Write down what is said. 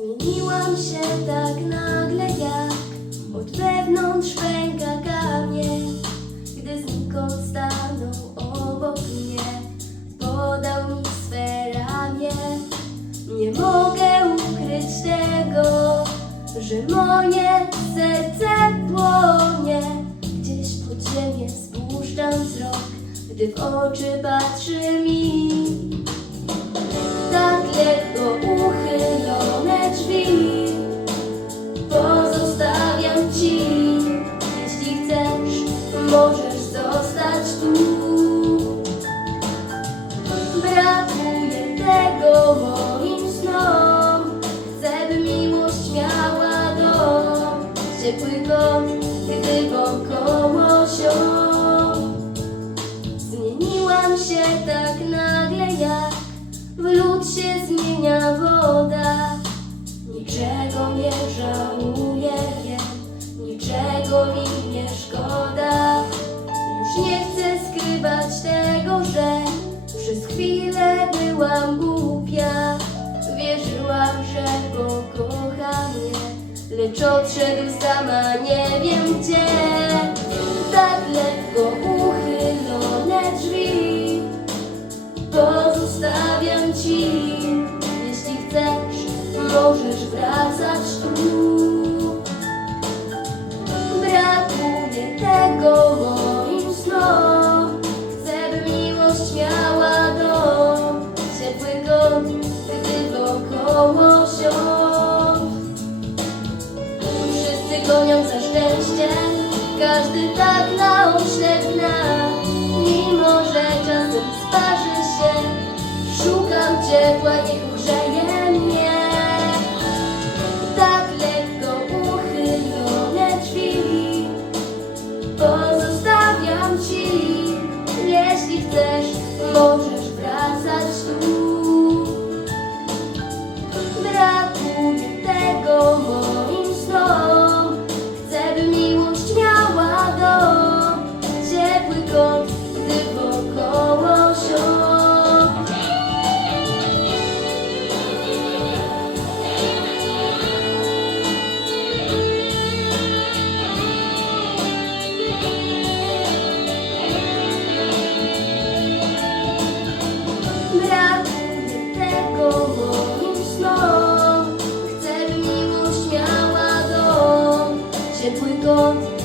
Zmieniłam się tak nagle jak od wewnątrz pęka kamień Gdy znikąd stanął obok mnie Podał mi swe ramię. Nie mogę ukryć tego Że moje serce płonie. Gdzieś pod ziemię spuszczam wzrok Gdy w oczy patrzy mi. Tak lekko możesz zostać tu. Brakuje tego moim snom. Chcę, by miłość miała dom. Ciepły kąt, gdy wokoło sią Zmieniłam się tak nagle jak w lód się zmienia woda. Byłam głupia. Wierzyłam, że pokocha mnie, lecz odszedł sama nie wiem gdzie. Wszyscy gonią za szczęściem, każdy tak na oślep gna. Mimo, że czasem sparzy się, szukam ciepła, niech ugrzeje mnie. Tak lekko uchylone drzwi pozostawiam ci. Jeśli chcesz, możesz snom